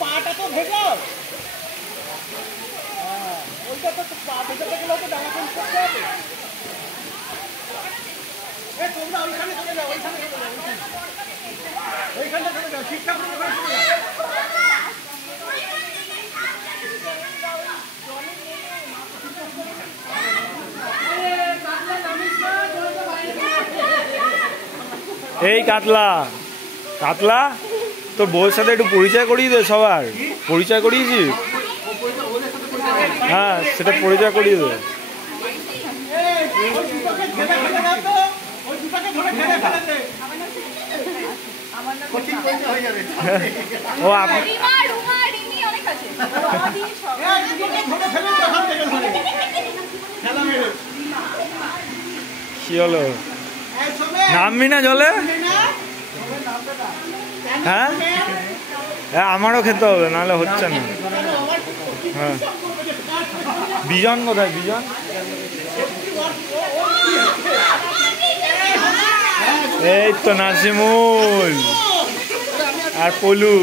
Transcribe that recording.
পাটা তো ভেজাও, ওইটা তো পা ভেজাতে গেলে তো ডাঙা চেঞ্জ করতে হবে। তোমরা ওইখানে চলে যাও, ওইখানে চলে যাও, ওইখানটা চলে যাও, ঠিকঠাক করে চলে যাও। এই কাতলা, কাতলা তোর বউয়ের সাথে একটু পরিচয় করিয়ে দে, সবার পরিচয় করিয়েছি। হ্যাঁ, সেটা পরিচয় করিয়ে দে। ও কি হলো, নামবি না জলে? হ্যাঁ, আমারও খেতে হবে, নাহলে হচ্ছে না। হ্যাঁ, বিজন কোথায়? বিজন এই তো, নাসিমুল আর পলু।